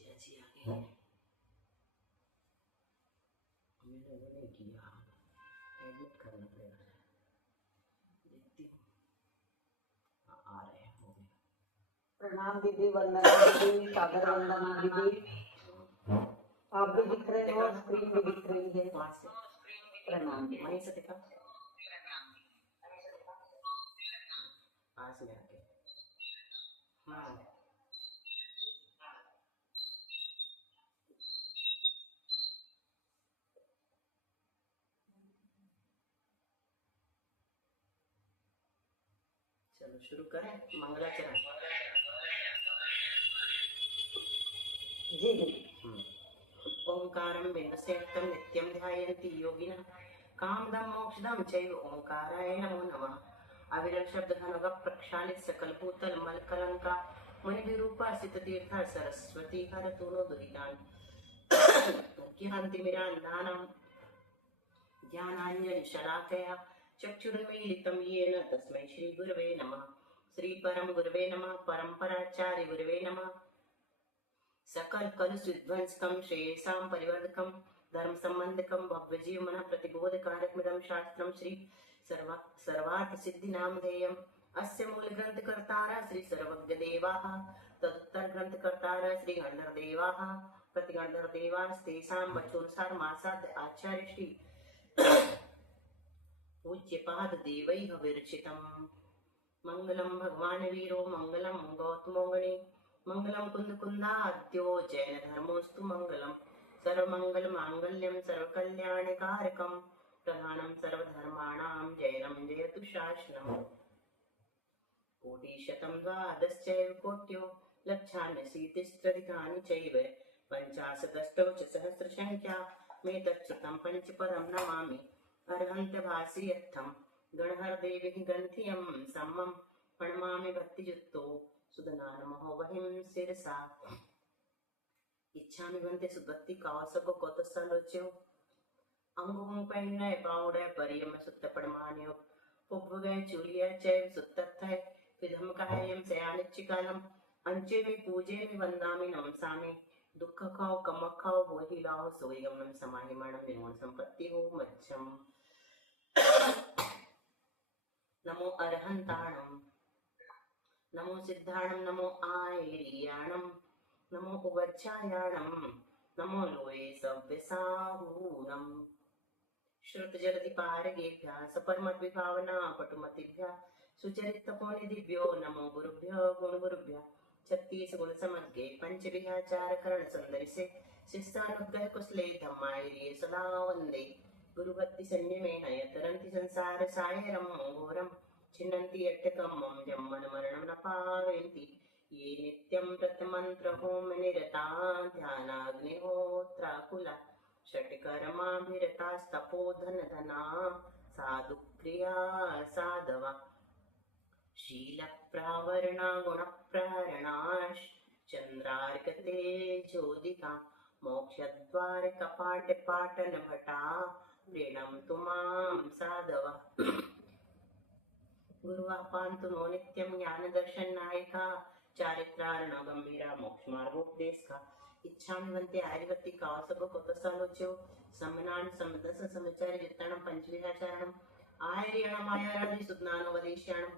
जी आगे मैंने वो नहीं किया, एडमिट करना पड़ेगा। देखती हूँ आ रहे हैं, हो गया। प्रणाम दीदी, वंदना दीदी, सादर वंदना दीदी। आप भी दिख रहे हो, स्क्रीन भी दिख रही है। वहाँ से प्रणाम दीदी। वहीं से दिखा, पास में आके। चलो शुरू करें मंगलाचरण। जी जी। ओंकारं बिन्दुसेक्तं नित्यं ध्यायन्ति योगिनः कामदं मोक्षदं चैव ओंकाराय नमो नमः। अविरल शब्द घनोगा प्रक्षालित सकल भूतल मल कलंका मुनि विरूपासित तीर्थ सरस्वती हर तूनो दुहितान ज्ञान्ति मिरान्नानं ज्ञानाञ्जन शलाकया चक्षुरुन्मीलितं येन तस्मै श्री गुरवे नमः। श्री परम गुरवे नमः। परम्पराचार्य गुरवे नमः। सकल कलुष विध्वंसकं श्रेयसां परिवर्धकं धर्म संबंधकं भव्य जीवन प्रतिबोधकारकमिदं शास्त्रं श्री सर्वार्थ सिद्धि नामधेयम्। अस्य मूल ग्रंथ कर्तारः श्री सर्वज्ञ देवाः, तदुत्तर ग्रंथ कर्तारः श्री गंधर्व देवाः। प्रतिगंधर्व देवास्तेषां वचोनुसार मासाद्य आचार्य श्री पूज्यपाद देवैः विरचितम्। मंगलम भगवान वीरो मंगलम गौतमोगणे मंगलम कुंद कुंदाद्यो जैन धर्मोस्तु मंगलम सर्वमंगल मांगल्यम सर्वकल्याणकारकम प्रधानम सर्वधर्माणां जैनम जयतु शासनम। कोटिशतं द्वादशैव कोट्यो लक्षान्यशीतिस्त्रधिकानि चैव पञ्चाशदष्टौ च सहस्रसंख्या मेतच्छ्रुतं पंचपदं नमामि। अर्हन्त्यभासि यत्थं गणहरदेवीः ग्रन्थियं सम्मं प्रणमामि भक्तियुक्तो सुदनानमहो वहिं शिरसा। इच्छामि भन्ते सुभक्ति कावसको कोतसलोच्यो अंगुं पैन्नय पाउडय परियम सुत्त पडमान्यो पुग्वगय चूलिय चैव सुत्तत्थय विधम कायम सयानिच्चिकालम अंचे में पूजे में वंदामि नमसामि दुख खाओ कम खाओ वो ही लाओ सोयम नम समाहि मरणम निर्गुण संपत्ति हो मच्छम। नमो अरहंताणम नमो सिद्धाणम नमो आयर्याणम नमो उवच्छायाणम नमो लोये सव्यसाहूनम। श्रुत जलधि पारगेभ्यः सपरमत विभावना पटुमतिभ्यः सुचरित तपोनिधिभ्यो नमो गुरुभ्यो गुण गुरुभ्यः। 36 गुण समग्रे पंच विहाचार करण सुंदरिसे शिष्टानुग्रह कुशले धम्मायिरे सदा वंदे गुरुभक्ति संयमेन यतरन्ति संसार सायरं घोरं छिन्नन्ति यट्टकम्मं जम्मन मरणं न पावयन्ति ये नित्यं प्रतमन्त्र होम निरता ध्यानाग्निहोत्राकुला षट्कर्माभिरतास्तपोधन धना साधु क्रिया साधवा शील प्रावरणा गुण प्रहरणाश चंद्रार्कते ज्योतिका मोक्षद्वार कपाट पाटन भटा प्रणम तुमां साधवा। गुरुवापान्तु नो नित्यं ज्ञान दर्शन नायका चारित्रारण गंभीरा मोक्ष मार्गोपदेशका। इच्छामि वन्ते आर्यवत्ति कावसको कोतसालोच्यो सम्मनान समदस समचार्य जित्ताणं पंचविहाचारणं आर्यणं आयारादि सुज्ञानो वदेश्याणं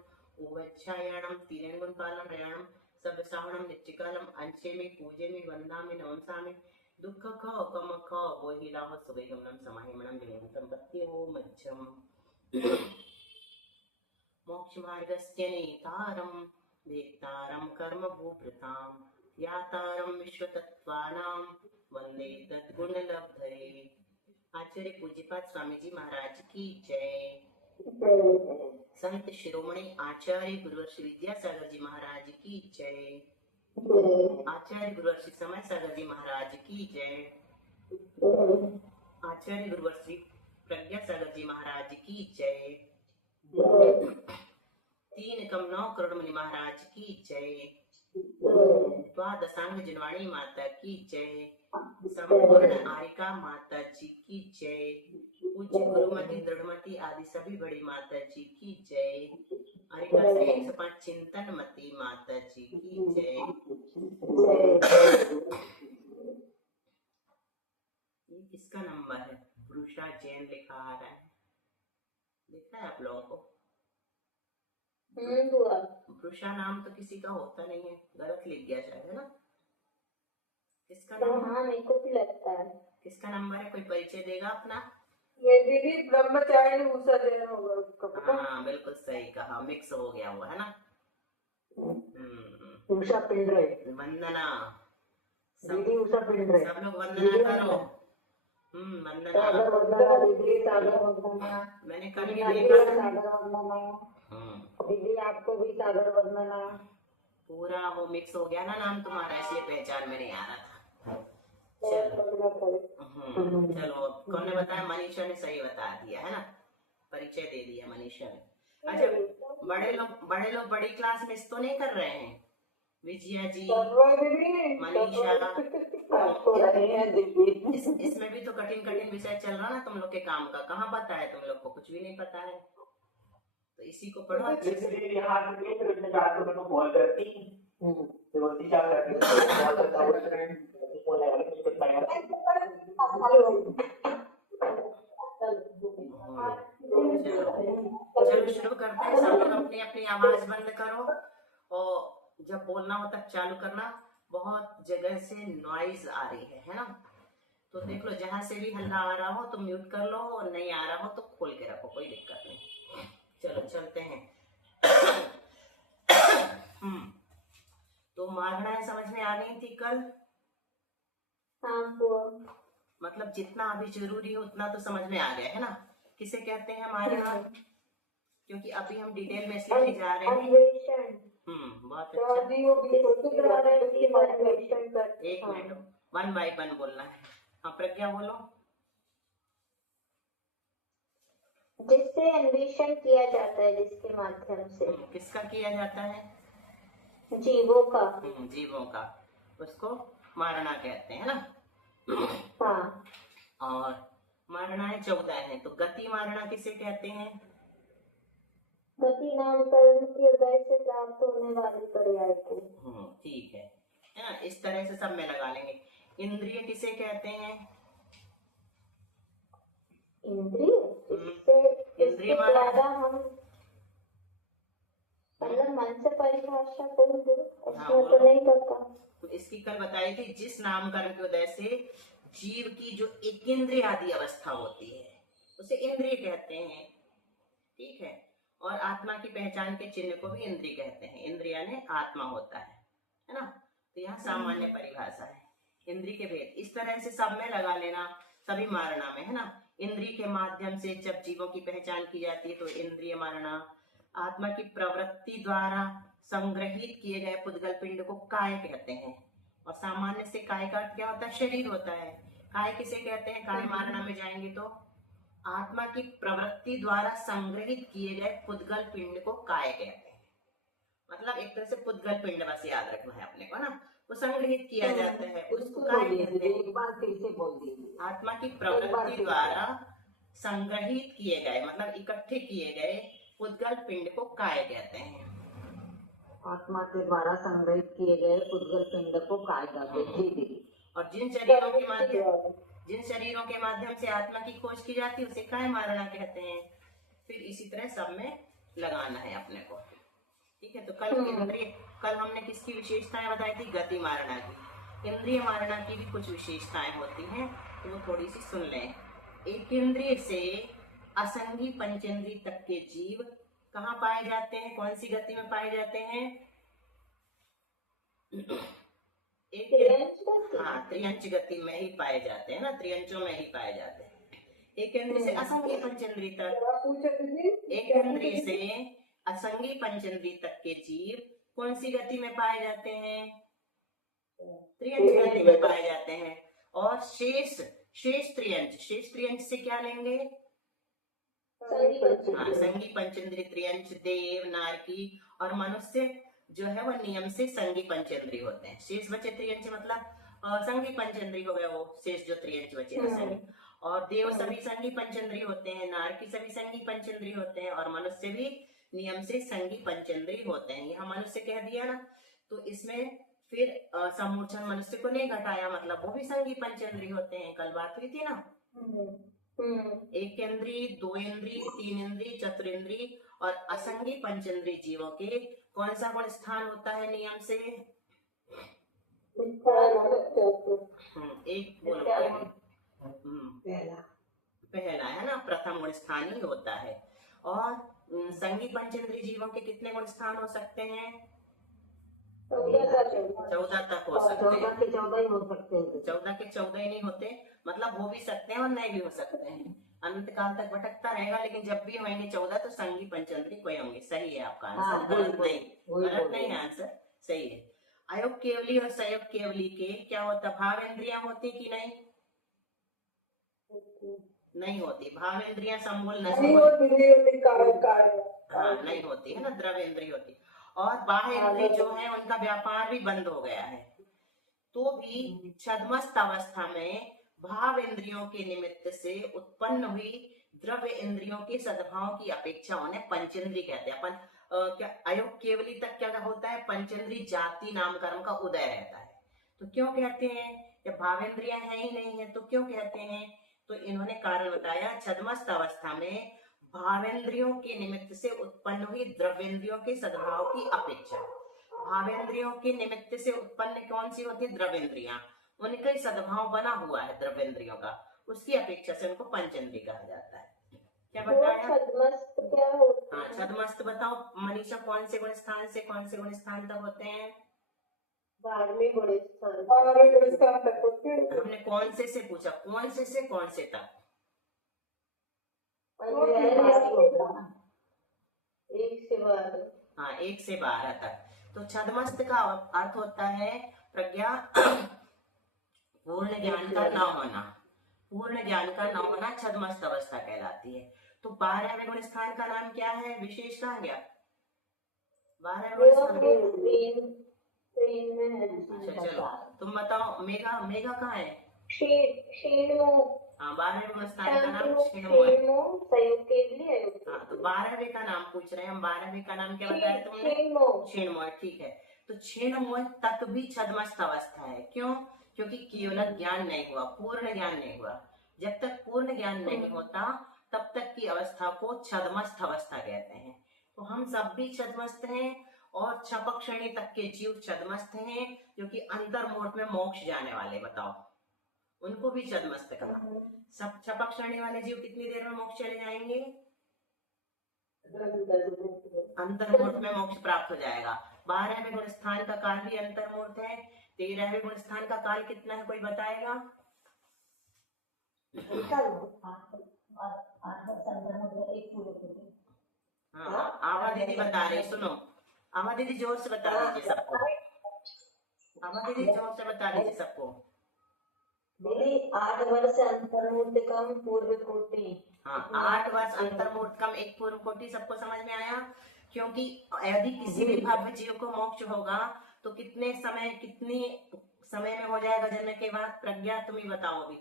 उवच्छायाणं तीरेणगुण पालन रयाणं सव्यसाहणं नित्यकालम् अंचे में पूजे में वंदामि नमसामि दुख खाओ कम खाओ वो ही लाहो सुगैगमनं समाहिमणं विनियम संपत्ति हो मच्छम। मोक्ष मार्गस्य नेतारं वेत्तारं कर्म भूभृतां यातारं विश्वतत्त्वानां वंदे तद्गुणलब्धये। आचार्य पूज्यपाद स्वामी जी महाराज की जय। संत शिरोमणि आचार्य गुरुवर्षि विद्यासागर जी महाराज की जय। आचार्य गुरुवर्षि समय सागर जी महाराज की जय। आचार्य गुरुवर्षि प्रज्ञा सागर जी महाराज की जय। 3 कम 9 करोड़ मुनि महाराज की जय। द्वादशांग जनवाणी माता की जय। संपूर्ण आरिका माता जी की जय। पूज्य गुरुमती दृढ़मती आदि सभी बड़ी माता जी की जय। आरिका से 105 चिंतन मती माता जी की जय। प्रुषा जैन लिखा आ रहा है, दिख रहा है आप लोगों को? बुआ। प्रुषा नाम तो किसी का होता नहीं है, गलत लिख गया शायद, है ना? किसका तो नाम? हाँ, मेरे को भी लगता है। किसका नंबर है? कोई परिचय देगा अपना? ये दीदी ब्रह्मचारी उषा जैन होगा उसका पता। हाँ बिल्कुल सही कहा, मिक्स हो गया हुआ है ना। उषा पिंडरे। वंदना, दीदी उषा पिंडरे। सब लोग वंदना करो। वंदना। सागर वंदना दीदी, सागर वंदना। मैंने कल भी मीना जी, देखा। सागर वंदना। दीदी आपको भी सागर वंदना। पूरा वो मिक्स हो गया ना नाम तुम्हारा, इसलिए पहचान में नहीं आ रहा था। चलो अब कौन ने बताया? मनीषा ने सही बता दिया है ना, परिचय दे दिया मनीषा ने। अच्छा, बड़े लोग बड़ी क्लास में तो नहीं कर रहे हैं? विजया जी, मनीषा, इसमें भी तो कठिन विषय चल रहा ना तुम लोग के काम का। कहाँ पता है तुम लोग को? कुछ भी नहीं पता है, तो इसी को पढ़ो अच्छे से। चलो शुरू करते हैं। सब लोग अपनी अपनी आवाज बंद करो और जब बोलना हो तब चालू करना। बहुत जगह से नॉइज आ रही है ना? तो देख लो, जहां से भी हल्ला आ रहा हो तो म्यूट कर लो, और नहीं आ रहा हो तो खोल के रखो, कोई दिक्कत नहीं। चलो चलते हैं। तो मारणाएं समझ में आ गई थी कल? मतलब जितना अभी जरूरी हो उतना तो समझ में आ गया है ना। किसे कहते हैं मारणा? क्योंकि अभी हम डिटेल में इसलिए नहीं जा रहे हैं। बहुत अच्छा। एक मिनट, 1 by 1 बोलना है। हाँ प्रज्ञा बोलो। जिससे अन्वेषण किया जाता है, जिसके माध्यम से। किसका किया जाता है? जीवों का। जीवों का, उसको मारणा कहते हैं ना। हाँ। और मारणाएं 14 हैं, तो गति मारणा किसे कहते हैं? गति नाम कर्म के उदय से प्राप्त होने वाली पर्याय को। ठीक है ना? इस तरह से सब में लगा लेंगे। इंद्रिय किसे कहते हैं? इंद्रिय, इसके द्वारा हम मतलब मन से परिभाषा कर दो, उसमें तो नहीं पता। तो इसकी कल बताई थी, जिस नाम कर्म के उदय से जीव की जो एक इंद्रिय आदि अवस्था होती है उसे इंद्रिय कहते हैं। ठीक है। और आत्मा की पहचान के चिन्ह को भी इंद्रिय कहते हैं। इंद्रिय ने आत्मा होता है ना? तो यहाँ सामान्य परिभाषा है इंद्रिय के भेद। इस तरह से सब में लगा लेना, सभी मारणा में, है ना। इंद्रिय के माध्यम से जब जीवों की पहचान की जाती है तो इंद्रिय मारणा। आत्मा की प्रवृत्ति द्वारा संग्रहित किए गए पुद्गल पिंड को काय कहते हैं। और सामान्य से काय का क्या होता है? शरीर होता है। काय किसे कहते हैं? काय मारणा में जाएंगे तो आत्मा की प्रवृत्ति द्वारा संग्रहित किए गए पुद्गल पिंड को काय कहते हैं। मतलब एक तरह से पुद्गल पिंड, बस याद रखना है अपने को ना, वो संग्रहित किया जाता है, उसको काय कहते हैं। एक बार फिर से बोल दीजिए। आत्मा की प्रवृत्ति द्वारा संग्रहित किए गए, मतलब इकट्ठे किए गए पुद्गल पिंड को काय कहते हैं। आत्मा के द्वारा संग्रहित किए गए पुद्गल पिंड को काय कहते हैं। और जिन शरीरों के माध्यम से आत्मा की खोज की जाती है उसे काय मारणा कहते हैं। फिर इसी तरह सब में लगाना है अपने को। ठीक है। तो कल हमने किसकी विशेषताएं बताई थी? गति मारणा की। इंद्रिय मारणा की भी कुछ विशेषताएं होती हैं, तो वो थोड़ी सी सुन लें। एक इंद्रिय से असंगी पंचेंद्रिय तक के जीव कहाँ पाए जाते हैं? कौन सी गति में पाए जाते हैं? त्रियंच गति में ही पाए जाते हैं ना, त्रियंचों में ही पाए जाते हैं। एक इंद्रिय से असंगी पंचेंद्रिय तक, एक इंद्रिय से असंगी पंचेंद्रिय तक के जीव कौन सी गति में पाए जाते हैं? त्रियंच गति में पाए जाते हैं। और शेष त्रियंच से क्या लेंगे? संगी पंचेंद्रिय त्रियंच। देव, नारकी और मनुष्य जो है वो नियम से संगी पंचेंद्रिय होते हैं। शेष बचे त्रियंच, मतलब संगी पंचेंद्रिय हो गया वो शेष जो त्रियंच बचे हैं संगी। और देव सभी संगी पंचेंद्रिय होते हैं, नारकी सभी संगी पंचेंद्रिय होते हैं, और मनुष्य भी नियम से संगी पंचेंद्रिय होते हैं। यहाँ मनुष्य कह दिया ना, तो इसमें फिर समूर्छन मनुष्य को नहीं घटाया, मतलब वो भी संगी पंचेंद्रिय होते हैं। कल बात हुई थी ना। एक इंद्री, दो इंद्री, तीन इंद्री, चतुरिंद्री और असंगी पंचेंद्री जीवों के कौन सा गुण स्थान होता है नियम से? एक बोलो पहले। पहला है ना, प्रथम गुण स्थान ही होता है। और संगी पंचेंद्री जीवों के कितने गुण स्थान हो सकते हैं? 14 तक हो सकते हैं। 14 के 14 ही हो सकते हैं। 14 के 14 ही नहीं होते, मतलब हो भी सकते हैं और नहीं भी हो सकते हैं। अनंत काल तक भटकता रहेगा, लेकिन जब भी होंगे 14 तो संगी पंचेंद्री कोई होंगे। सही है आपका आंसर, गलत नहीं, गलत नहीं है आंसर, सही है। अयोग केवली और सयोग केवली के क्या होता, भाव इंद्रियां होती कि नहीं? नहीं होती। भाव इंद्रियां समूल नहीं होती है ना, द्रव इंद्रिय होती। और बाह्य इंद्रिय जो है उनका व्यापार भी बंद हो गया है। तो भी छद्मस्त अवस्था में भाव इंद्रियों के निमित्त से उत्पन्न हुई द्रव्य इंद्रियों के सद्भाव की अपेक्षा उन्हें पंचेंद्री कहते हैं। अपन क्या अयोग केवली तक क्या होता है, पंचेंद्री जाति नाम कर्म का उदय रहता है। तो क्यों कहते हैं, जब भावेंद्रियां है ही नहीं है तो क्यों कहते हैं? तो इन्होंने कारण बताया, छद्मस्त अवस्था में भावेंद्रियों के निमित्त से उत्पन्न हुई द्रव्येंद्रियों के सद्भाव की अपेक्षा। भावेंद्रियों के निमित्त से उत्पन्न कौन सी होती है, द्रव्येंद्रियां, उनका ही सद्भाव बना हुआ है द्रव्येंद्रियों का, उसकी अपेक्षा से उनको पंचेंद्री कहा जाता है। क्या बताया? छद्मस्त क्या होता है? हाँ, छद्मस्त बताओ मनीषा, कौन से गुण स्थान से कौन से गुण स्थान तक होते हैं? 12वें गुण स्थान तक होते हैं। हमने कौन से पूछा, कौन से कौन से तक? 1 से 12। हाँ, 1 से 12 तक। तो छद्मस्त का अर्थ होता है प्रज्ञा पूर्ण ज्ञान का न होना। पूर्ण ज्ञान का न होना छद्मस्त अवस्था कहलाती है। तो 12वें गुण स्थान का नाम क्या है, विशेष कहा गया? 12वें गुण स्थान अच्छा चलो तुम बताओ, मेघा, मेघा कहाँ है? हाँ, 12वें गुण स्थान का नाम क्षीणमोह है। हाँ, तो 12वें का नाम पूछ रहे हैं हम। 12वें का नाम क्या बताया तुमने? क्षीणमोह, ठीक है। तो क्षीणमोह तक भी छद्मस्त अवस्था है। क्यों? क्योंकि केवल ज्ञान नहीं हुआ, पूर्ण ज्ञान नहीं हुआ। जब तक पूर्ण ज्ञान नहीं होता तब तक की अवस्था को छद्मस्त अवस्था कहते हैं। तो हम सब भी छद्मस्त हैं और छपक श्रेणी तक के जीव छद्मस्त हैं, जो कि अंतर्मुहूर्त में मोक्ष जाने वाले, बताओ उनको भी छद्मस्त कहा। सब छपक श्रेणी वाले जीव कितनी देर में मोक्ष चले जाएंगे? अंतर्मुहूर्त में मोक्ष प्राप्त हो जाएगा। 12वें गुण स्थान का काल भी अंतर्मुहूर्त है। 13वें गुण स्थान का काल कितना है, कोई बताएगा? हाँ, आभा दीदी बता रही, सुनो आभा दीदी जोर से बता दीजिए सबको। आभा दीदी जोर से बता दीजिए सबको। 8 वर्ष अंतर्मुहूर्त कम पूर्व कोटि। हाँ, 8 वर्ष अंतर्मुहूर्त कम एक पूर्व कोटि, सबको समझ में आया? क्योंकि यदि किसी भी भव्य जीव को मोक्ष होगा तो कितने समय में हो जाएगा जन्म के बाद? प्रज्ञा तुम ही बताओ अभी।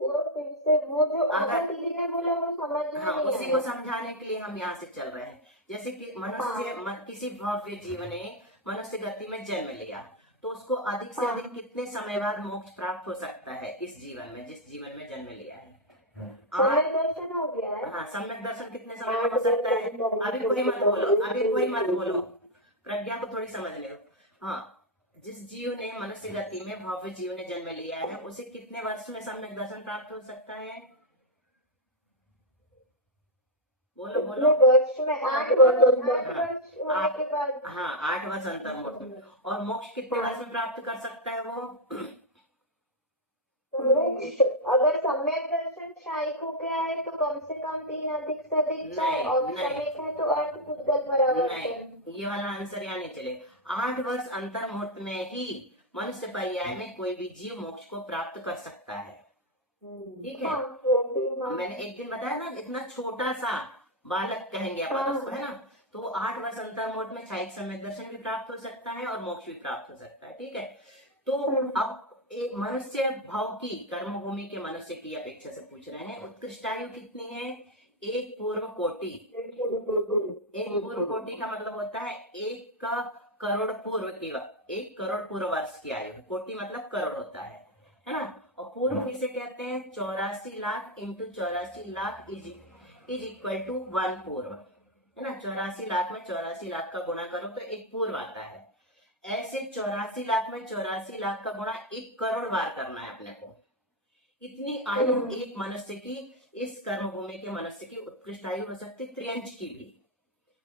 तो फिर से वो जो आभा दीदी ने बोला वो समझ में नहीं उसी को समझाने के लिए हम यहाँ से चल रहे हैं। जैसे कि मनुष्य किसी भव्य जीव ने मनुष्य गति में जन्म लिया, तो उसको अधिक से अधिक कितने समय बाद मोक्ष प्राप्त हो सकता है इस जीवन में, जिस जीवन में जन्म लिया है? सम्यक दर्शन हो गया है। हाँ, सम्यक दर्शन कितने समय में हो सकता है? अभी कोई मत बोलो, अभी कोई मत बोलो, प्रज्ञा को थोड़ी समझ ले। हाँ, जिस जीव ने मनुष्य गति में भव्य जीव ने जन्म लिया है उसे कितने वर्ष में सम्यक दर्शन प्राप्त हो सकता है? बोलो बोलो। वर्ष में 8 वर्ष होने के बाद। हाँ, 8 वर्ष अंतर्मुहूर्त। और मोक्ष कितने वर्ष में प्राप्त कर सकता है वो? अगर सम्यक दर्शन शायक हो गया है तो कम से कम 3 अधिक से अधिक 4 और सम्यक है तो 8 पुद्गल बराबर है। ये वाला आंसर यहाँ नहीं चले। 8 वर्ष अंतर्मुहूर्त में ही मनुष्य पर्याय में कोई भी जीव मोक्ष को प्राप्त कर सकता है। ठीक है, मैंने एक दिन बताया ना, इतना छोटा सा बालक कहेंगे अपन उसको, है ना? तो 8 वर्ष अंतर्मुहूर्त में शायक सम्यक दर्शन भी प्राप्त हो सकता है और मोक्ष भी प्राप्त हो सकता है। ठीक है, तो अब एक मनुष्य भाव की कर्मभूमि के मनुष्य की अपेक्षा से पूछ रहे हैं, उत्कृष्ट आयु कितनी है? एक पूर्व कोटि। एक पूर्व कोटि का मतलब होता है 1 करोड़ पूर्व की, 1 करोड़ पूर्व वर्ष की आयु। कोटि मतलब करोड़ होता है ना? और पूर्व किसे कहते हैं? 84 lakh into 84 lakh is equal to 1 पूर्व, है ना। 84 लाख में 84 लाख का गुणा करो तो एक पूर्व आता है। ऐसे 84 लाख में 84 लाख का गुणा 1 करोड़ बार करना है अपने को। इतनी आयु एक मनुष्य की, इस कर्मभूमि के मनुष्य की उत्कृष्ट आयु हो सकती त्रियंश की भी।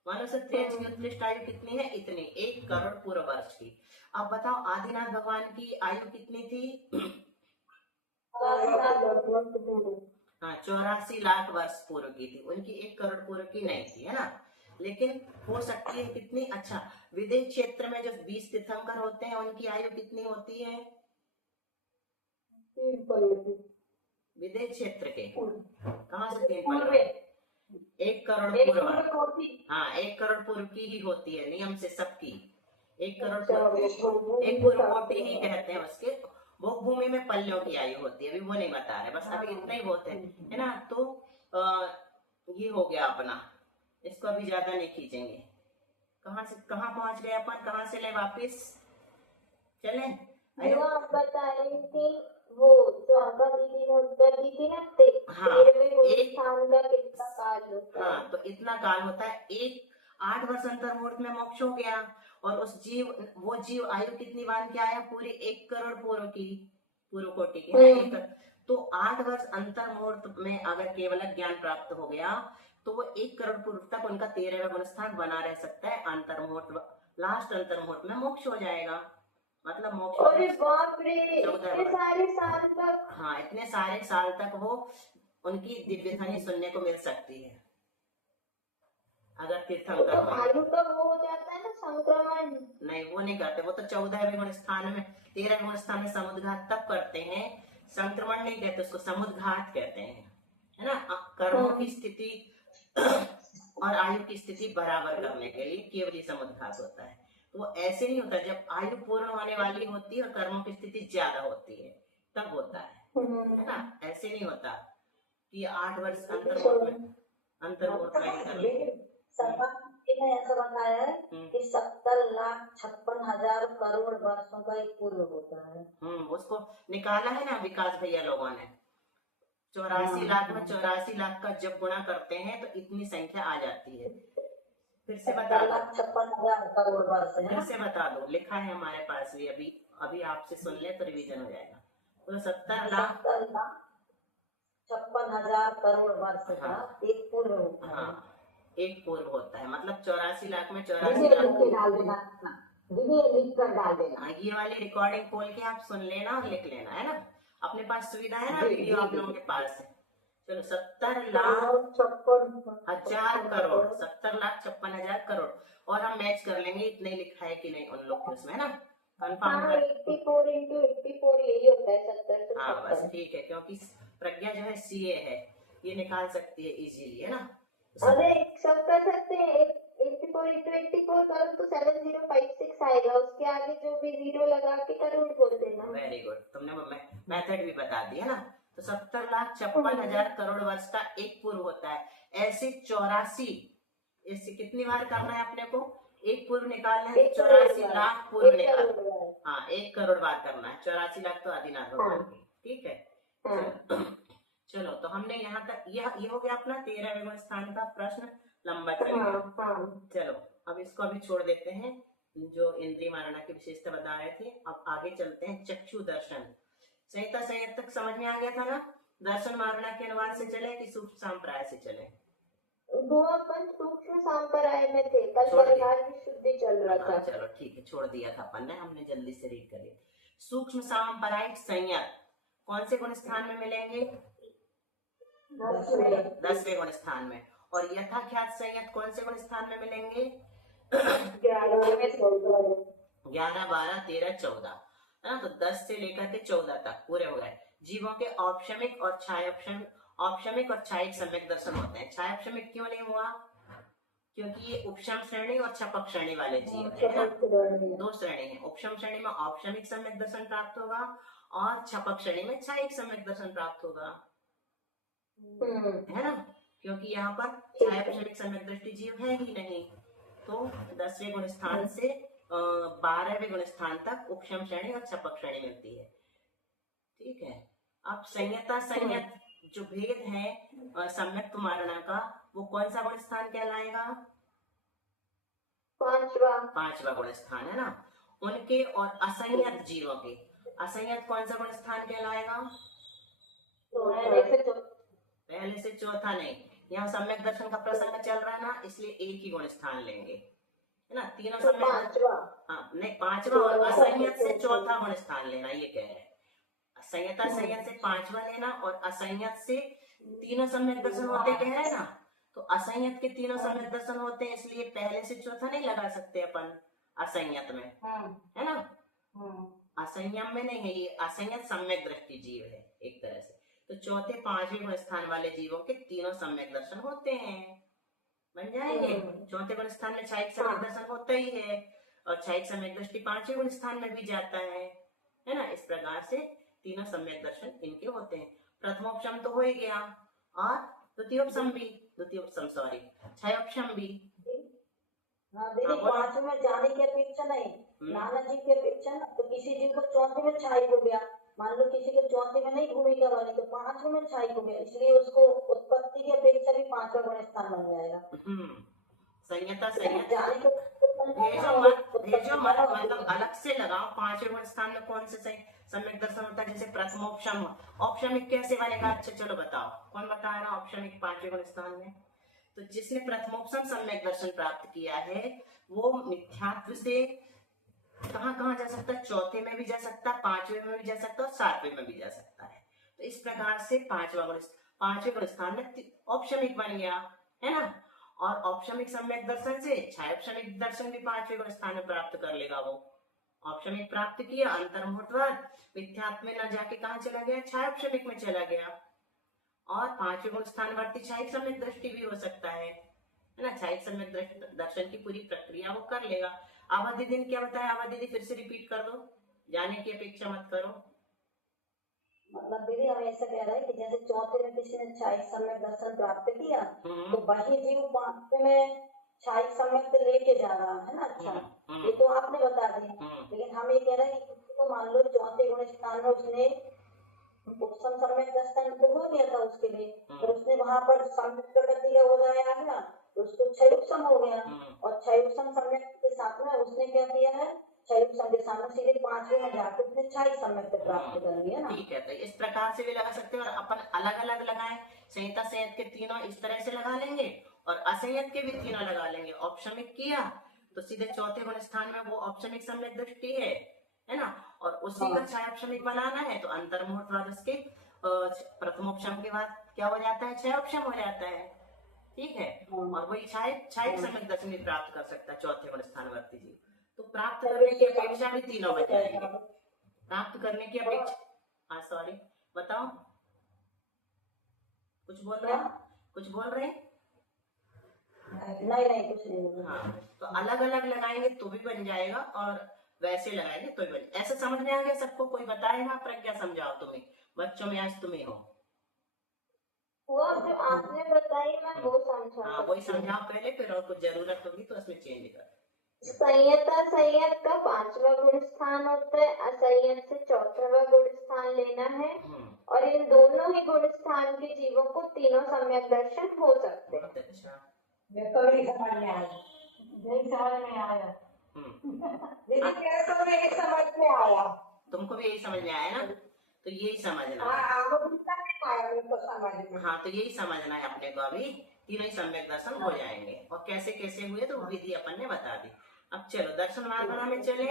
मनुष्य त्रियंश की उत्कृष्ट आयु कितनी है? इतनी, 1 करोड़ पूर्व वर्ष की। अब बताओ आदिनाथ भगवान की आयु कितनी थी? हाँ, 84 लाख वर्ष पूर्व की थी, उनकी 1 करोड़ पूर्व की नहीं थी, है ना। लेकिन हो सकती है कितनी? अच्छा, विदेश क्षेत्र में जो 20 तीर्थंकर होते हैं उनकी आयु कितनी होती है? विदेश क्षेत्र के कहाँ से 3 1 करोड़ पूर्व। हाँ, 1 करोड़ पूर्व की ही होती है नियम से सबकी। 1 करोड़ एक पूर्व कोटि ही कहते हैं उसके। भोग भूमि में पल्लियों की आयु होती है, अभी वो नहीं बता रहे, बस अभी इतना ही बहुत है ना। तो ये हो गया अपना, इसको अभी ज्यादा नहीं खींचेंगे। कहाँ से कहाँ पहुंच गए अपन? कहाँ से ले वापिस चले? आप बता रही थी वो जो आपका दीदी ने उत्तर दी थी ना, 13वें स्थान का कितना काल होता है? हाँ, तो इतना काल होता है। 8 वर्ष अंतर मुहूर्त में मोक्ष हो गया, और वो जीव आयु कितनी बांध के आया? पूरी 1 करोड़ पूर्व की, पूर्व कोटि की है। तो 8 वर्ष अंतर मुहूर्त में अगर केवल ज्ञान प्राप्त हो गया तो वो 1 करोड़ पूर्व तक उनका 13वां गुण स्थान बना रह सकता है। अंतर मुहूर्त, लास्ट अंतर मुहूर्त में मोक्ष हो जाएगा। मतलब मोक्ष, अरे बाप रे, इतने सारे साल तक। हाँ, इतने सारे साल तक वो उनकी दिव्य ध्वनि सुनने को मिल सकती है अगर तीर्थंकर तो आयु का वो हो जाता है ना संक्रमण? नहीं, वो नहीं करते, वो तो 14वें गुण स्थान में, 13वें गुण स्थान में समुद्घात तब करते हैं। संक्रमण नहीं कहते उसको, समुद्घात कहते हैं, है ना। कर्मों की स्थिति और आयु की स्थिति बराबर करने के लिए केवल समुद्घात होता है। तो वो ऐसे नहीं होता, जब आयु पूर्ण होने वाली होती है और कर्मों की स्थिति ज्यादा होती है तब होता है ना। ऐसे नहीं होता कि 8 वर्ष अंतर्मुहूर्त में ही कर लेंगे। ने ऐसा बताया है कि 70,56,000 करोड़ वर्षों का एक पूर्व होता है। उसको निकाला है ना विकास भैया लोगों ने। 84 लाख में 84 लाख का जब गुणा करते हैं तो इतनी संख्या आ जाती है। फिर से बता दो, 56,000 करोड़ वर्ष है। फिर से बता दो, लिखा है हमारे पास भी, अभी आपसे सुन ले तो रिवीजन हो जाएगा। तो 70 लाख 56,000 करोड़ वर्ष का एक पूर्व होता है। हाँ, एक पूर्व होता है, मतलब 84 लाख में 84 लाख डाल देना, लिख कर डाल देना। ये वाली रिकॉर्डिंग खोल के आप सुन लेना और लिख लेना, है ना। अपने पास सुविधा है ना, वीडियो आप लोगों के पास है। चलो, 70,56,000 करोड़, 70,56,000 करोड़। और हम मैच कर लेंगे इतने लिखा है कि नहीं उन लोग के उसमें, है ना। कंफर्म कर 84 into 84 यही होता है 70 से 70। हाँ, बस ठीक है, क्योंकि प्रज्ञा जो है सीए है, ये निकाल सकती है इजीली, है ना। अरे सब कर सकते हैं, 84 into 84 करो तो 7056 आएगा, उसके आगे जो भी जीरो लगा के करोड़ बोल देना। वेरी गुड, तुमने मेथड भी बता दी, है ना। तो 70,56,000 करोड़ वर्ष का एक पूर्व होता है। ऐसे 84, इससे कितनी बार करना है अपने को? एक पूर्व निकालना है, 84 लाख पूर्व निकालना। हाँ, 1 करोड़ बार करना है। 84 लाख तो आदिनाथ भगवान की, ठीक है। चलो, तो हमने यहाँ तक, ये हो गया अपना 13वें गुण स्थान का प्रश्न, लंबा चल गया। चलो, अब इसको अभी छोड़ देते हैं, जो इंद्रिय मारणा की विशेषता बता रहे थे। अब आगे चलते हैं चक्षु दर्शन। संहिता संयत तक समझ में आ गया था ना। दर्शन मारणा के अनुवाद से चले कि सूक्ष्म सांप्राय से चले? वो अपन सूक्ष्म सांप्राय में थे, कल परिहार की शुद्धि चल रहा था। चलो ठीक है, छोड़ दिया था अपन ने, हमने जल्दी से रीड कर लिया। सूक्ष्म सांप्रायिक संयत कौन से गुण स्थान में मिलेंगे? 10वें गुण स्थान में। और यथाख्यात संयत कौन से गुण स्थान में मिलेंगे? 11, 12, 13, 14, है ना। तो 10 से लेकर के 14 तक पूरे हो गए। जीवों के औपशमिक और छायिक सम्यक दर्शन होते हैं। छायोपशमिक क्यों नहीं हुआ? क्योंकि ये उपशम श्रेणी और छपक श्रेणी वाले जीव है ना। 2 श्रेणी है। उपशम श्रेणी में औपशमिक सम्यक दर्शन प्राप्त होगा और छपक श्रेणी में छायिक सम्यक दर्शन प्राप्त होगा, है ना। क्योंकि यहाँ पर छायोपशमिक सम्यक दृष्टि जीव है ही नहीं। तो 10वें गुण स्थान से 12वें गुण स्थान तक उपशम श्रेणी और छपक श्रेणी मिलती है, ठीक है। अब संयता संयत जो भेद है सम्यक मारणा का, वो कौन सा गुण स्थान कहलाएगा? पांचवा गुण स्थान है ना। उनके और असंयत जीवों के, असंयत कौन सा गुण स्थान कहलाएगा? पहले से चौथा नहीं, यहाँ सम्यक दर्शन का प्रसंग चल रहा है ना, इसलिए एक ही गुण स्थान लेंगे, है ना। तीनों सम्यक, हाँ नहीं, पांचवा और असंयत से चौथा गुण स्थान लेना, ये कह रहे हैं। संयता संयत से पांचवा लेना और असंयत से तीनों सम्यक दर्शन होते कह रहे हैं ना, तो असंयत के तीनों सम्यक दर्शन होते हैं, इसलिए पहले से चौथा नहीं लगा सकते अपन असंयत में, है ना। असंयम में नहीं है, ये असंयत सम्यक दृष्टि जीव है एक तरह से। तो चौथे पांचवें गुण स्थान वाले जीवों के तीनों सम्यक दर्शन होते हैं, बन जाएंगे। चौथे गुण स्थान में छायिक सम्यक दर्शन होता ही है, और छायिक सम्यक दृष्टि पांचवें गुण स्थान में भी जाता है ना। इस प्रकार से तीनों सम्यक दर्शन इनके होते हैं। प्रथमोपशम तो हो ही गया, और द्वितीयोपशम भी, छयोपशम भी। दीदी पांचवें में जाने की अपेक्षा नहीं, नाना जी की अपेक्षा ना, तो किसी जी को चौथे में छायिक हो गया, मान लो किसी को चौथे में नहीं भूमिका बनी तो पांचवें में छायिक हो गया, इसलिए उसको उत्पत्ति की अपेक्षा भी पांचवा गुण स्थान बन जाएगा। संयता संयत जाने को भेजो मत मतलब अलग से लगाओ। पांचवें गुण स्थान में कौन से सम्यक दर्शन होता है? जैसे प्रथमोपशम, औपशमिक कैसे बनेगा? अच्छा चलो बताओ, कौन बता रहा है औपशमिक पांचवें गुण स्थान में? तो जिसने प्रथमोपशम सम्यक दर्शन प्राप्त किया है वो मिथ्यात्व से कहाँ कहाँ जा सकता है? चौथे में भी जा सकता है, पांचवें में भी जा सकता है, और सातवें में भी जा सकता है। तो इस प्रकार से पांचवें गुण स्थान में औपशमिक बन गया, है ना। और औपशमिक सम्यक दर्शन से छायोपशमिक दर्शन भी पांचवें गुण स्थान में प्राप्त कर लेगा। वो औपशमिक प्राप्त किया, अंतर्मुहूर्तवाद मिथ्यात्व में न जाके कहाँ चला गया? छायोपशमिक में चला गया। और पांचवें गुण स्थानवर्ती छायिक सम्यक दृष्टि भी हो सकता है ना। छायिक सम्यक दर्शन की पूरी प्रक्रिया वो कर लेगा। आभा दीदी ने क्या बताया? आभा दीदी फिर से रिपीट कर दो, जाने की अपेक्षा मत करो। मतलब दीदी हम ऐसा कह रहे हैं कि जैसे चौथे में किसी ने छायिक सम्यक दर्शन प्राप्त किया तो वही जीव पांचवें में छायिक सम्यक तो लेके जा रहा है ना। अच्छा, ये तो आपने बता दिया, लेकिन हम ये कह रहे हैं कि किसी को मान लो चौथे गुण स्थान में उसने उपशम सम्यक दर्शन तो हो गया था उसके लिए, पर उसने वहां पर सम्यक प्रकृति का उदय आ गया तो उसको छयोपशम हो गया, और छयोपशम सम्यक के साथ में उसने क्या किया है? छयोपशम के सामने सीधे पांचवें में जाकर उसने छायिक सम्यक प्राप्त कर लिया ना। ठीक है, तो इस प्रकार से भी लगा सकते हैं, और अपन अलग अलग लगाएं। संहिता संयत के तीनों इस तरह से लगा लेंगे और असंयत के भी तीनों लगा लेंगे। औपशमिक किया तो सीधे चौथे गुण स्थान में वो औपशमिक सम्यक दृष्टि है ना। और उसी का छायोपशमिक बनाना है तो अंतर्मुहूर्तवाद उसके प्रथमोपशम के बाद क्या हो जाता है? छयोपशम हो जाता है। ठीक है, और वही छायिक सम्यक दर्शन भी प्राप्त कर सकता है चौथे गुण स्थानवर्ती जीव। तो प्राप्त करने की अपेक्षा भी तीनों बन जाएंगे। प्राप्त करने की अपेक्षा, हाँ सॉरी बताओ, कुछ बोल रहे हैं? नहीं कुछ नहीं। हाँ, तो अलग अलग लगाएंगे तो भी बन जाएगा, और वैसे लगाएंगे तो भी बन। ऐसा समझ में आ गया सबको? कोई बताएगा? प्रज्ञा समझाओ, तुम्हें बच्चों में आज तुम्हें हो वो जो आपने बताई मैं वो समझा। हाँ वही समझाओ पहले, फिर और कुछ जरूरत होगी तो उसमें चेंज कर। संयता संयत का पांचवा गुण स्थान होता है, असंयत से चौथावा गुण स्थान लेना है, और इन दोनों ही गुण स्थान के जीवों को तीनों सम्यक दर्शन हो सकते हैं। अच्छा, यही समझ में आया दीदी, मेरे को भी यही समझ में आया। तुमको भी यही समझ में आया ना? तो यही समझना। हाँ, तो यही समझना है अपने को। अभी तीनों ही सम्यक दर्शन हो जाएंगे, और कैसे कैसे हुए तो विधि अपन ने बता दी। अब चलो दर्शन मारणा में चले।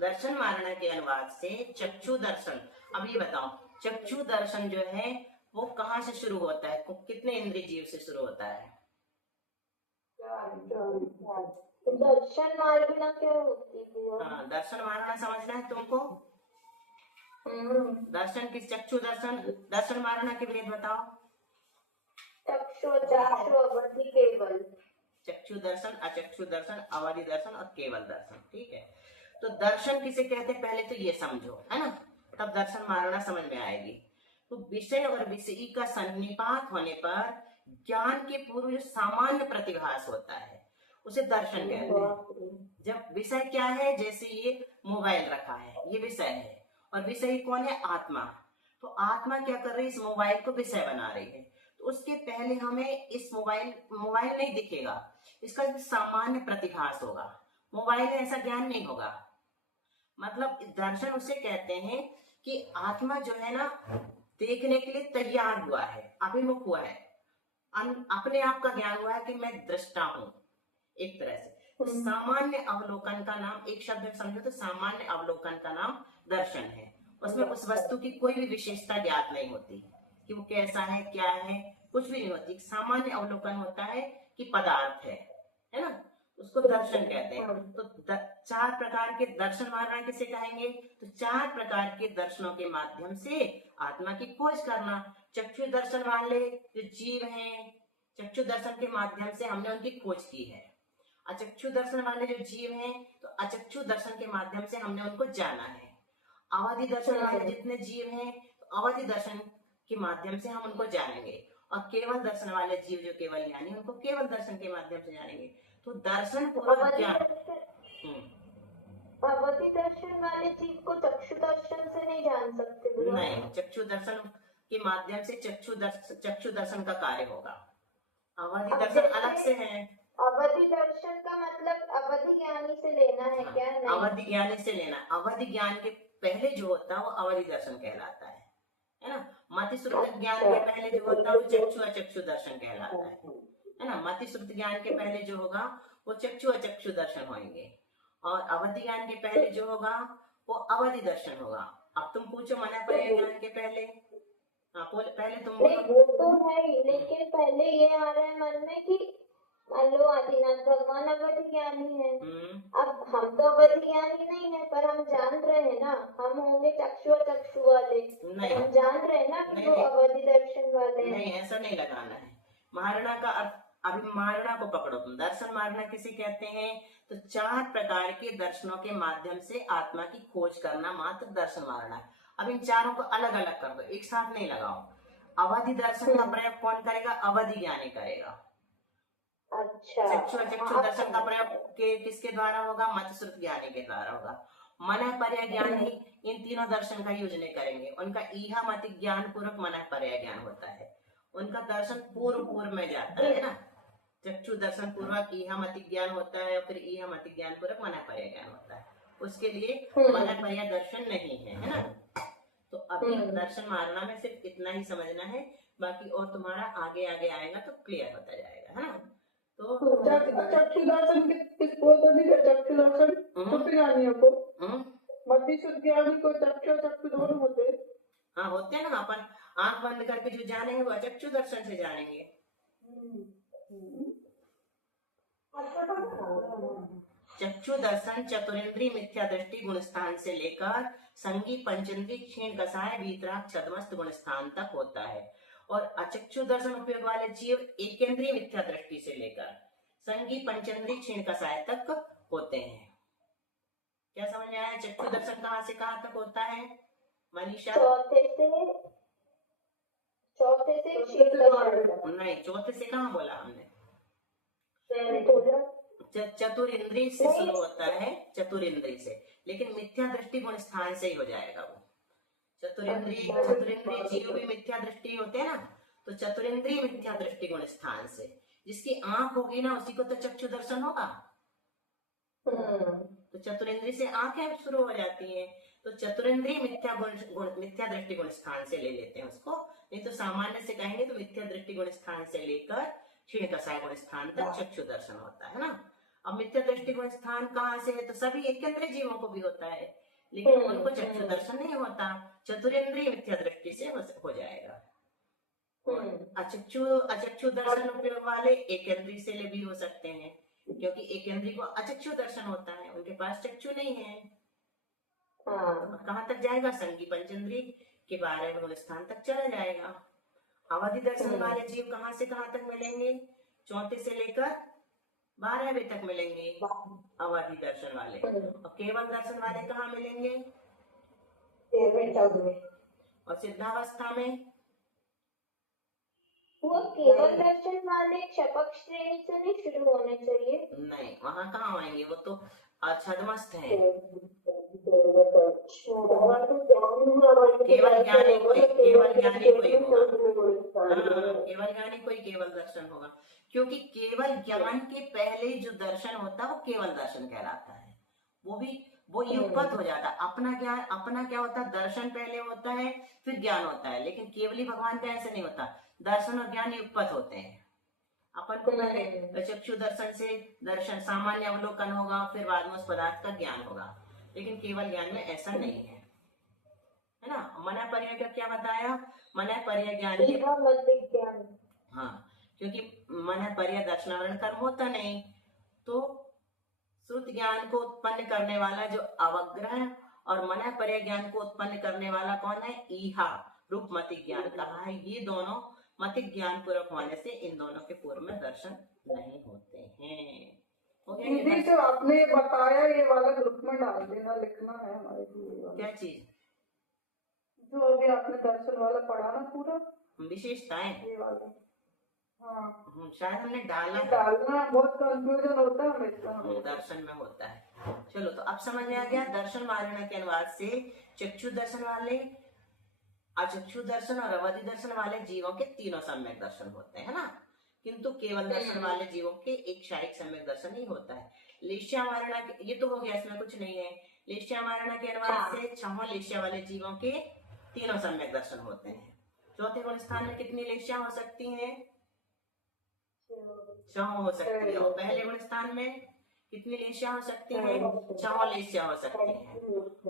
दर्शन मारणा के अनुवाद से चक्षु दर्शन। अब ये बताओ, चक्षु दर्शन जो है वो कहाँ से शुरू होता है? कितने इंद्रिय जीव से शुरू होता है? दर्शन मार्गना क्या होती है? हाँ, दर्शन मारणा समझना है तुमको। दर्शन किस? चक्षु दर्शन, दर्शन मारणा के भेद बताओ। चक्षु अवधि केवल। चक्षु दर्शन, अचक्षु दर्शन, अवधि दर्शन और केवल दर्शन। ठीक है, तो दर्शन किसे कहते हैं पहले तो ये समझो, है ना, तब दर्शन मारणा समझ में आएगी। तो विषय और विषयी का सन्निपात होने पर ज्ञान के पूर्व जो सामान्य प्रतिभास होता है उसे दर्शन कहते हैं। जब विषय क्या है? जैसे ये मोबाइल रखा है, ये विषय है, और विषय कौन है? आत्मा। तो आत्मा क्या कर रही है? इस मोबाइल को विषय बना रही है। तो उसके पहले हमें इस मोबाइल नहीं दिखेगा, इसका सामान्य प्रतिभास होगा। मोबाइल में ऐसा ज्ञान नहीं होगा। मतलब दर्शन उसे कहते हैं कि आत्मा जो है ना, देखने के लिए तैयार हुआ है, अभिमुख हुआ है, अपने आप का ज्ञान हुआ है कि मैं दृष्टा हूं एक तरह से। तो सामान्य अवलोकन का नाम, एक शब्द में समझो तो सामान्य अवलोकन का नाम दर्शन है। उसमें उस वस्तु की कोई भी विशेषता ज्ञात नहीं होती कि वो कैसा है, क्या है, कुछ भी नहीं होती। सामान्य अवलोकन होता है कि पदार्थ है ना, उसको दर्शन कहते हैं। तो चार प्रकार के दर्शन मारना किसे कहेंगे? तो चार प्रकार के दर्शनों के माध्यम से आत्मा की खोज करना। चक्षु दर्शन वाले जो जीव हैं, चक्षु दर्शन के माध्यम से हमने उनकी खोज की है। अचक्षु दर्शन वाले जो जीव हैं, तो अचक्षु दर्शन के माध्यम से हमने उनको जाना है। अवधि दर्शन वाले जितने जीव हैं, तो अवधि दर्शन के माध्यम से हम उनको जानेंगे। और केवल दर्शन वाले जीव जो केवल ज्ञानी, उनको केवल दर्शन के माध्यम से जानेंगे। तो दर्शन पूरा ज्ञान। अवधि दर्शन वाले जीव को चक्षु दर्शन से नहीं जान सकते? नहीं, चक्षु दर्शन के माध्यम से चक्षु दर्शन का कार्य होगा। अवधि दर्शन अलग से है। अवधि दर्शन का मतलब अवधि ज्ञानी से लेना है क्या? नहीं, अवधि ज्ञानी से लेना। अवधि ज्ञान के पहले जो होता है वो अवधि दर्शन कहलाता है ना। मति श्रुत ज्ञान के पहले जो होता है वो चक्षु अचक्षु दर्शन कहलाता है ना। मति श्रुत ज्ञान के पहले जो होगा वो चक्षु अचक्षु दर्शन होंगे, और अवधि ज्ञान के पहले जो होगा वो अवधि दर्शन होगा। अब तुम पूछो मन पर्याय ज्ञान के पहले। हाँ, पहले तुम वो तो है ही, लेकिन पहले ये आ रहा है मन में कि मान लो आदिनाथ भगवान अवधि ज्ञानी है। अब हम तो अवधि ज्ञानी नहीं है, पर हम जान रहे हैं ना, हम होंगे चक्षु वाले। हम जान रहे हैं ना कि वो अवधि दर्शन वाले। नहीं, ऐसा नहीं लगाना है। महारणा का अर्थ, अभी महारणा को पकड़ो तुम। दर्शन मारना किसे कहते हैं? तो चार प्रकार के दर्शनों के माध्यम से आत्मा की खोज करना मात्र दर्शन मारना है। अब इन चारों को अलग अलग कर दो, एक साथ नहीं लगाओ। अवधि दर्शन का प्रयोग कौन करेगा? अवधि ज्ञानी करेगा। अच्छा। चक्षु दर्शन का प्रयोग किसके द्वारा होगा? मति श्रुत ज्ञानी के द्वारा होगा। मन पर्याय ज्ञानी इन तीनों दर्शन का यूज नहीं करेंगे। उनका ईहा मति ज्ञान पूर्वक मन पर्याय ज्ञान होता है। उनका दर्शन पूर्व में जाता है ना। चक्षु दर्शन पूर्वक ईहा मति ज्ञान होता है, और फिर ईहा मति ज्ञान पूर्वक मन पर्याय ज्ञान होता है। उसके लिए मन पर्याय दर्शन नहीं है ना। तो अभी दर्शन मारना में सिर्फ इतना ही समझना है, बाकी और तुम्हारा आगे आगे आएगा तो क्लियर होता जाएगा, है ना। तो चक्षु दर्शन किसको तो नहीं है? चक्षु दर्शन शुद्ध ज्ञानियों को, मति शुद्ध ज्ञानी को चक्षु दोनों होते। हाँ, होते हैं ना। अपन आंख बंद करके जो जानेंगे वो चक्षु दर्शन से जानेंगे। चक्षु दर्शन चतुरेंद्रीय मिथ्या दृष्टि गुण स्थान से लेकर संगी पंचेंद्रीय क्षीण कसाय वीतराग छद्मस्त गुण स्थान तक होता है। और अचक्षु दर्शन उपयोग वाले जीव एकेंद्रीय मिथ्या दृष्टि से लेकर संगी पंचेंद्रीय क्षीण कसाय तक होते हैं। क्या समझ में आया? चक्षु दर्शन कहाँ से कहाँ तक होता है मनीषा? चौथे से नहीं, चौथे से कहाँ बोला हमने? चतुरेंद्रीय से शुरू होता है, चतुरेंद्रीय से, लेकिन मिथ्या दृष्टि गुण स्थान से ही हो जाएगा वो। चतुरेंद्रीय जीव भी मिथ्या दृष्टि होते हैं ना, तो चतुरेंद्रीय मिथ्या दृष्टि गुण स्थान से, जिसकी आंख होगी ना उसी को तो चक्षु दर्शन होगा। तो चतुरेंद्रीय से आंखें शुरू हो जाती हैं, तो चतुरेंद्रीय मिथ्या दृष्टि गुण स्थान से ले लेते हैं उसको। नहीं तो सामान्य से कहेंगे तो मिथ्या दृष्टि गुण स्थान से लेकर क्षीण कसाय गुण स्थान तक चक्षु दर्शन होता है ना। अब मिथ्या दृष्टि गुण स्थान कहाँ से है? तो सभी एकेंद्रीय जीवों को भी होता है, लेकिन उनको चक्षु दर्शन नहीं होता। चतुरेंद्रीय मिथ्या दृष्टि से हो जाएगा। अचक्षु दर्शन उपयोग वाले एकेंद्रीय से भी हो सकते हैं, क्योंकि एकेंद्रीय को अचक्षु दर्शन होता है, उनके पास चक्षु नहीं है। कहाँ तक जाएगा? संगी पंचेंद्रीय के 12वें गुण स्थान तक चला जाएगा। अवधि दर्शन वाले जीव कहाँ से कहाँ तक मिलेंगे? चौथे से लेकर 12वें तक मिलेंगे अवधि दर्शन वाले। और केवल दर्शन वाले कहाँ मिलेंगे? 13वें और सिद्धावस्था में वो केवल दर्शन वाले शपथ श्रेणी से नहीं शुरू होने चाहिए? नहीं, वहाँ कहाँ आएंगे? वो तो छद्मस्त है। भगवान को ज्ञान हुआ वही केवल ज्ञानी कोई केवल ज्ञानी कोई होगा। होगा। केवल ज्ञानी कोई केवल दर्शन होगा, क्योंकि केवल ज्ञान के पहले जो दर्शन होता है वो केवल दर्शन कहलाता है। वो युगपत हो जाता है। अपना क्या होता है, दर्शन पहले होता है फिर ज्ञान होता है, लेकिन केवली भगवान का ऐसे नहीं होता, दर्शन और ज्ञान युगपत होते हैं। अपन को पहले चक्षु दर्शन से दर्शन सामान्य अवलोकन होगा, फिर बाद में उस पदार्थ का ज्ञान होगा, लेकिन केवल ज्ञान में ऐसा नहीं है ना। मना पर्याय का क्या बताया, मना पर्याय ज्ञान के ज्ञान, हाँ, क्योंकि मना पर्याय दर्शनावरण कर्म होता नहीं, तो श्रुत ज्ञान को उत्पन्न करने वाला जो अवग्रह और मना पर्याय ज्ञान को उत्पन्न करने वाला कौन है, ईहा रूपमति ज्ञान कहा है। ये दोनों मतिक ज्ञान पूर्वक होने से इन दोनों के पूर्व में दर्शन नहीं होते हैं। दीदी जो आपने बताया ये वाला ग्रुप में डाल देना, लिखना है हमारे लिए। क्या चीज, जो अभी आपने दर्शन वाला पढ़ा ना पूरा, विशेषताएं, ये वाला। हाँ, शायद हमने डालना बहुत कंफ्यूजन होता है हमेशा, दर्शन में होता है। चलो, तो अब समझ में आ गया दर्शन वारणा के अनुवाद से चक्षु दर्शन वाले, अचक्षु दर्शन और अवधि दर्शन वाले जीवों के तीनों सम्यक दर्शन होते हैं ना, किंतु केवल दर्शन वाले जीवों के एक शायिक सम्यक दर्शन ही होता है। लेश्या वारणा ये तो हो गया, इसमें कुछ नहीं है। लेश्या वारणा के अनुवाद से छह लेश्या वाले जीवों के तीनों सम्यक दर्शन होते हैं। चौथे गुण स्थान में कितनी लेश्या हो सकती हैं, 6 हो सकती है। और पहले गुण स्थान में कितनी लेश्या हो सकती है, 6 लेश्या हो सकती है।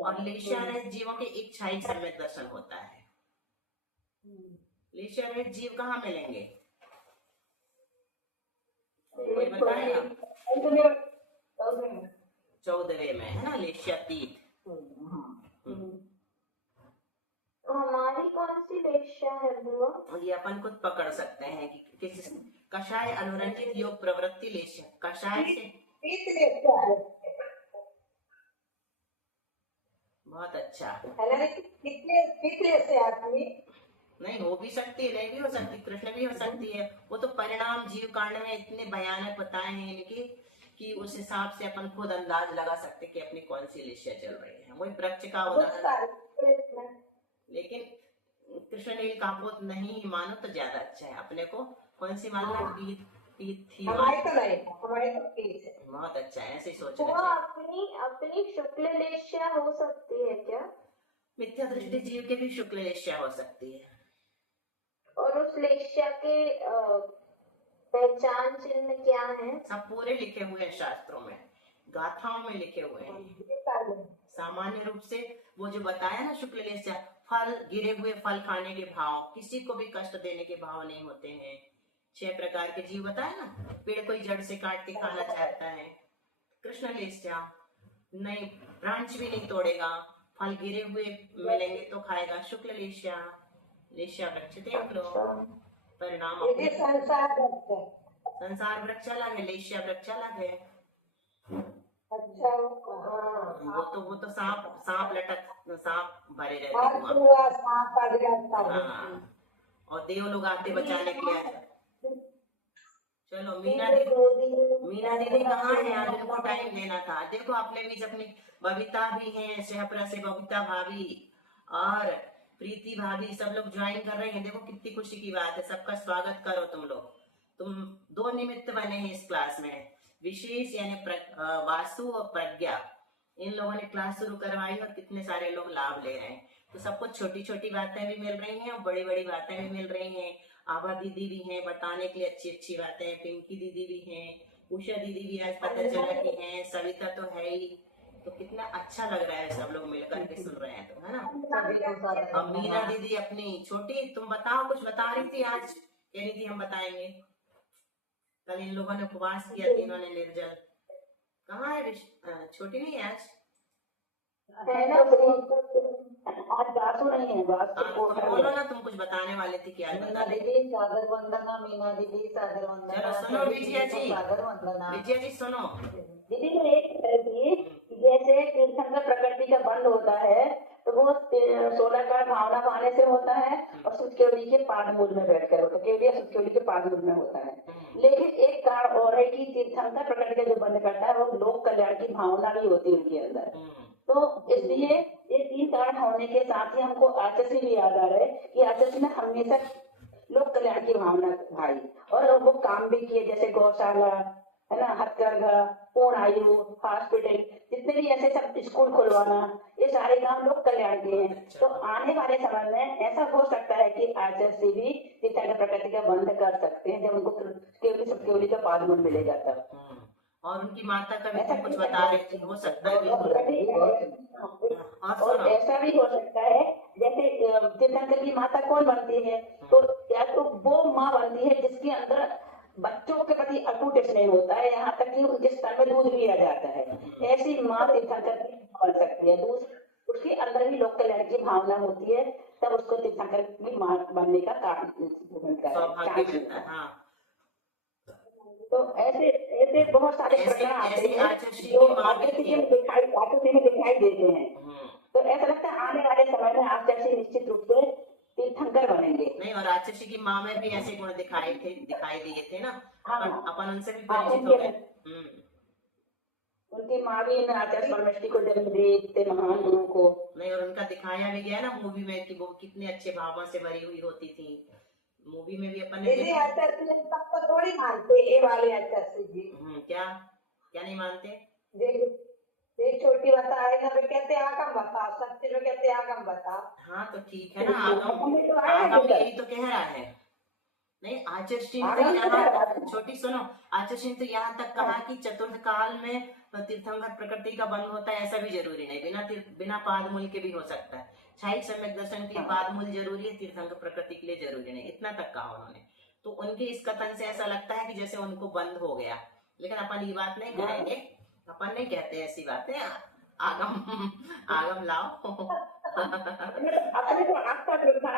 और लेश्या रहित जीवों के एक शायिक सम्यक दर्शन होता है। लेश्या रहित जीव कहाँ मिलेंगे, कोई बताएगा? 14वें में है ना, लेश्यातीत। हमारी कौन सी लेश्या है बुआ? ये अपन खुद पकड़ सकते हैं कि किस कषाय अनुरंजित योग प्रवृत्ति लेश्या, कषाय से बहुत अच्छा नहीं हो भी सकती है, नहीं भी हो सकती, कृष्ण भी हो सकती है। वो तो परिणाम जीव कांड में इतने भयानक बताए हैं इनके कि उस हिसाब से अपन खुद अंदाज लगा सकते कि अपनी कौन सी लेश्या चल रही है। वही वृक्ष का उदाहरण, लेकिन कृष्ण नील कापोत नहीं मानो तो ज्यादा अच्छा है। अपने को कौन सी मानना, पीत थी, बहुत अच्छा है, ऐसे ही सोचना चाहिए। अपनी शुक्ल लेश्या हो सकती है क्या? मिथ्या दृष्टि जीव के भी शुक्ल लेश्या हो सकती है। और उस लेश्या के पहचान चिन्ह क्या है? सब पूरे लिखे हुए हैं शास्त्रों में, गाथाओं में लिखे हुए हैं। सामान्य रूप से वो जो बताया ना शुक्ल लेश्या, फल, गिरे हुए फल खाने के भाव, किसी को भी कष्ट देने के भाव नहीं होते हैं। 6 प्रकार के जीव बताया ना, पेड़ कोई जड़ से काट के खाना चाहता है, कृष्ण लेश्या नहीं, ब्रांच भी नहीं तोड़ेगा, फल गिरे हुए मिलेंगे तो खाएगा, शुक्ल लेश्या। लेश्या वृक्ष देख लो, परिणाम संसार वृक्ष अलग है, लेश्या वृक्ष अलग है। वो तो सांप भरे रहते हैं। हाँ, और देव लोग आते बचाने के लिए। चलो, मीना दीदी कहाँ है, आज उनको टाइम देना था। देखो, अपने बीच अपनी बबीता भी है, सहप्रा से बबीता भाभी और प्रीति भाभी, सब लोग ज्वाइन कर रहे हैं। देखो कितनी खुशी की बात है, सबका स्वागत करो तुम लोग। तुम 2 निमित्त बने हैं इस क्लास में, विशेष यानी वासु और प्रज्ञा, इन लोगों ने क्लास शुरू करवाई और कितने सारे लोग लाभ ले रहे हैं। तो सबको छोटी छोटी बातें भी मिल रही हैं और बड़ी बड़ी बातें भी मिल रही हैं। आभा दीदी भी हैं बताने के लिए अच्छी अच्छी बातें, पिंकी दीदी भी हैं, उषा दीदी भी आज पता चला कि हैं, सविता तो है ही। तो कितना अच्छा लग रहा है, सब लोग मिलकर के सुन रहे हैं, तो है ना। अब मीना दीदी अपनी छोटी, तुम बताओ, कुछ बता रही थी आज, कह रही थी हम बताएंगे। कल इन लोगों ने उपवास किया, तीनों ने निर्जल। कहाँ है छोटी, नहीं है आज? आज बासु नहीं है, बोलो ना, तुम कुछ बताने वाले थी, क्या बता रही थी? सागर वंदना, मीना दीदी सागर वंदना। चलो सुनो विजया जी, सागर वंदना। विजया जी सुनो दीदी, तो एक जैसे तीर्थंकर प्रकृति का बंद होता है तो वो 16 का भावना पाने से होता है और सुतकेवली के पादमूल में बैठकर होता है, केवलिया सुतकेवली के पादमूल में होता है। लेकिन एक कारण और है कि तीर्थंकर प्रकृति का जो बंद करता है वो लोक कल्याण की भावना भी होती है उनके अंदर। तो इसलिए ये 3 कारण होने के साथ ही हमको आचसी भी याद आ रहा है कि आचसी में हमेशा लोक कल्याण की भावना भाई, और वो काम भी किए, जैसे गौशाला है ना, हथकरघा, पूर्ण आयु, हॉस्पिटल, जितने भी ऐसे सब स्कूल खुलवाना, ये सारे काम लोक कल्याण के हैं। तो आने वाले समय में ऐसा हो सकता है कि आचसी भी तीर्थंकर प्रकृति का बंध कर सकते हैं जब उनको केवली का पादमूल मिलेगा तब। और उनकी माता का भी तुम कुछ बता रहे थे, हो सकता है और ऐसा भी हो सकता है जैसे तीर्थंकर की माता कौन बनती है, तो या तो वो माँ बनती है जिसके अंदर बच्चों के प्रति अटूट स्नेह होता है, यहाँ तक कि जिस स्तन में दूध भी आ जाता है, ऐसी माँ तीर्थंकर की बन सकती है। दूसरी, उसके अंदर भी लोक कल्याण की भावना होती है, तब उसको तीर्थंकर की माँ बनने का कारण मिलता है। तो ऐसे ऐसे बहुत सारे प्रकरण आते हैं जो आकृति में दिखाई देते हैं। तो ऐसा लगता है आने वाले समय में आचर्षी निश्चित रूप से तीर्थंकर बनेंगे। नहीं, और आचर्षी की माँ में भी ऐसे गुण दिखाई दिए थे ना। हाँ, अपन उनसे भी परिचित हो गए। उनकी माँ भी इन आचार्य परमेष्टि को जन्म दी, इतने महान गुरु को। नहीं, और उनका दिखाया भी गया ना मूवी में कि वो कितने अच्छे भावों से भरी हुई होती थी। मूवी में भी अपन ने सबको थोड़ी मानते ये वाले आचार्य जी। क्या क्या नहीं मानते? एक छोटी बता है ना, कहते आगम बताओ, सत्य जो कहते आगम बताओ। हाँ तो ठीक है ना, आगम यही तो कह रहा है। नहीं, आचर्षी ने तो यहाँ छोटी सुनो, आचर्षी ने तो यहाँ तक कहा कि चतुर्थ काल में तीर्थंकर प्रकृति का बंध होता है, ऐसा भी जरूरी नहीं, बिना पादमूल के भी हो सकता है। छायिक सम्यक दर्शन के लिए पादमूल जरूरी है, तीर्थंकर प्रकृति के लिए जरूरी नहीं, इतना तक कहा उन्होंने। तो उनके इस कथन से ऐसा लगता है कि जैसे उनको बंद हो गया, लेकिन अपन ये बात नहीं कहेंगे, अपन नहीं कहते ऐसी बातें। आगम लाओ। अपने तो आपका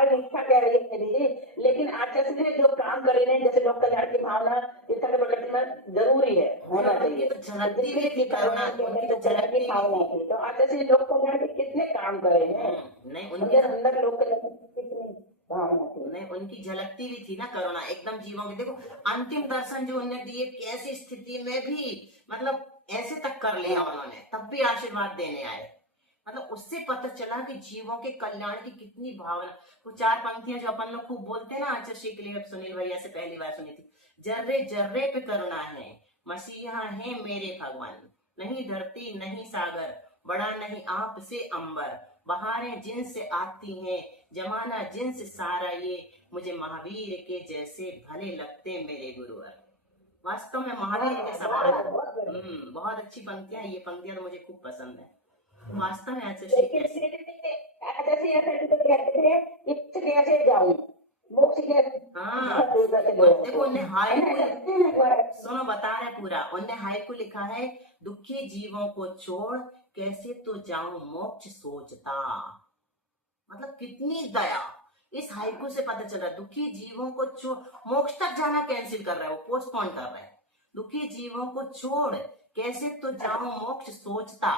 इच्छा कह रही है दीदी, लेकिन आचार्य ने जो काम करे हैं, जैसे लोक कल्याण की भावना तीर्थंकर प्रकृति में जरूरी है, होना चाहिए। तो झलकती भी थी करुणा, उनकी तो झलकती भी भावना थी। तो आचार्य लोक कल्याण के कितने काम करे हैं, नहीं उनके अंदर लोक कल्याण की कितनी भावना थी। नहीं, उनकी झलकती भी थी ना करुणा एकदम जीवों की। देखो अंतिम दर्शन जो उन्हें दिए, कैसी स्थिति में भी मतलब ऐसे तक कर लिया उन्होंने, तब भी आशीर्वाद देने आए। मतलब उससे पता चला कि जीवों के कल्याण की कितनी भावना। वो 4 पंक्तियां जो अपन लोग खूब बोलते हैं ना आचर्षी के लिए, सुनील भैया से पहली बार सुनी थी। जर्रे जर्रे पे करुणा है, मसीहा है मेरे भगवान, नहीं धरती नहीं सागर, बड़ा नहीं आप से अंबर, बहारें जिनसे आती हैं, जमाना जिनसे सारा ये, मुझे महावीर के जैसे भले लगते मेरे गुरुवर। वास्तव में महावीर के समान। बहुत अच्छी पंक्तियां, ये पंक्तियां तो मुझे खूब पसंद है। वास्तव में आचर्षी कैसे कैसे जाऊं मोक्ष के। हाँ देखो, उन्हें हाइकु सुनो बता रहे पूरा, उन्हें हाइकु लिखा है, दुखी जीवों को छोड़ कैसे तो जाऊं मोक्ष सोचता। मतलब कितनी दया, इस हाइकु से पता चला। दुखी जीवों को छोड़, मोक्ष तक जाना कैंसिल कर रहा है वो, पोस्टपोन कर रहा है। दुखी जीवों को छोड़ कैसे तो जाऊं मोक्ष सोचता।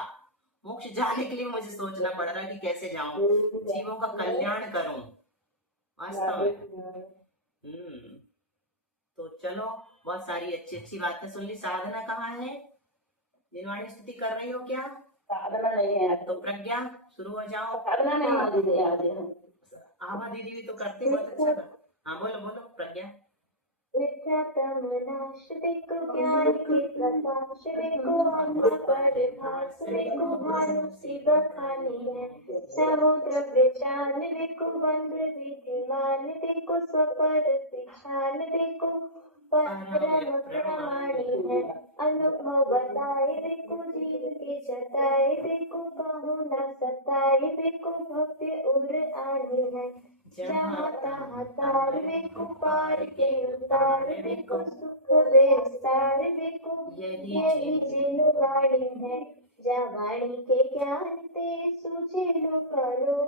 मोक्ष जाने के लिए मुझे सोचना पड़ रहा है कि कैसे जाऊं, जीवों का कल्याण करूं वास्तव में। तो चलो, बहुत सारी अच्छी अच्छी बातें सुन ली। साधना कहाँ है? जिनवाणी स्तुति कर रही हो क्या? साधना नहीं है तो प्रज्ञा शुरू हो जाओ। साधना नहीं दीदी, आभा दीदी भी तो करते बहुत अच्छा था। हाँ बोलो बोलो प्रज्ञा। विद्यातम नाश देखो, ज्ञान की प्रकाश देखो, अन्ना परिभास देखो, भानु सी बखानी है, समुद्र विचान देखो, बंद विधिमान देखो, स्वपर पिछान देखो, परम प्रमाणी है, अनुभव बताए देखो, जीव के जताए देखो, कहूँ न सताए देखो, भक्ति उर आनी है, जहाँ तहाँ तार देखो, पार के उतार देखो, सुख विस्तार देखो, यही जिनवाणी है, जहाँ वाणी के ज्ञान ते सूझे लो करो,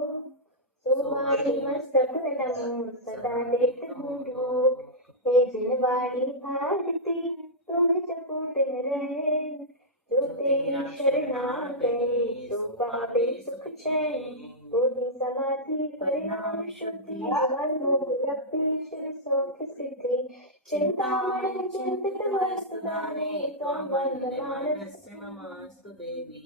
सुवाणी मस्तक नमो सदा लेत हूँ, हे जिनवाणी भारती तुम जपो दिन रहे, जो तेरी शरणा गए सो पावे सुख चैन, बोधि समाधि परिणाम शुद्धि, मन मोह रक्ति शिव सौख सिद्धि, चिंतामणि चिंतित वस्तु दाने, त्वं वंदमानस्य नमस्तु देवी।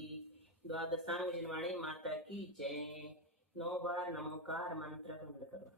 द्वादशांग जिनवाणी माता की जय। 9 बार नमोकार मंत्र बंद करो।